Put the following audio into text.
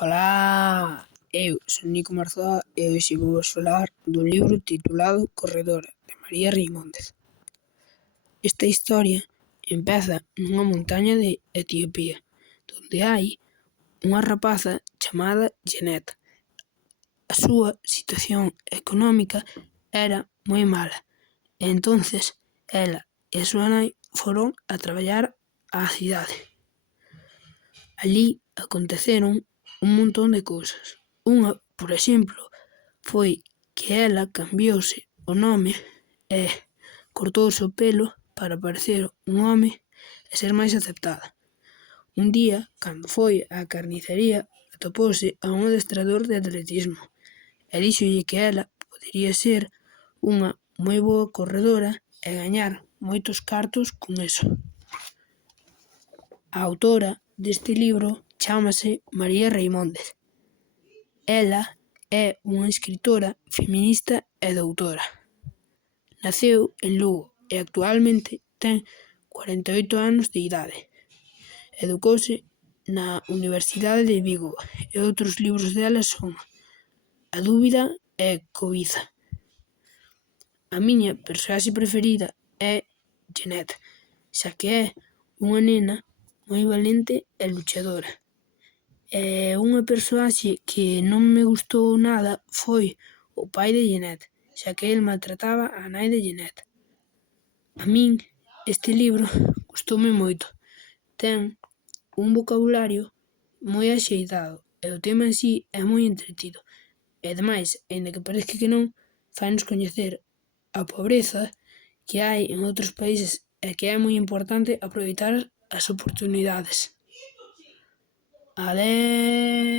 Olá, eu son Nico Marzoa e hoxe vos falar dun libro titulado Corredora, de María Reimóndez. Esta historia empeza nunha montaña de Etiopía, donde hai unha rapaza chamada Jeanette. A súa situación económica era moi mala e entonces ela e a súa nai foron a traballar á cidade. Alí aconteceron un montón de cousas. Unha, por exemplo, foi que ela cambiouse o nome e cortouse o pelo para parecer un home e ser máis aceptada. Un día, cando foi á carnicería, atopouse a un adestrador de atletismo e díxolle que ela podería ser unha moi boa corredora e gañar moitos cartos con eso. A autora deste libro chámase María Reimóndez. Ela é unha escritora feminista e doutora. Naceu en Lugo e actualmente ten 48 anos de idade. Educouse na Universidade de Vigo e outros libros dela son A dúbida e Cobiza. A miña persoaxe preferida é Jeanette, xa que é unha nena moi valente e luchadora. E unha persoaxe que non me gustou nada foi o pai de Jeanette, xa que el maltrataba a nai de Jeanette. A min este libro gustoume moito. Ten un vocabulario moi axeitado e o tema en sí é moi entretido. E ademais, aínda que parezca que non, fainos coñecer a pobreza que hai en outros países e que é moi importante aproveitar as oportunidades. Adeu!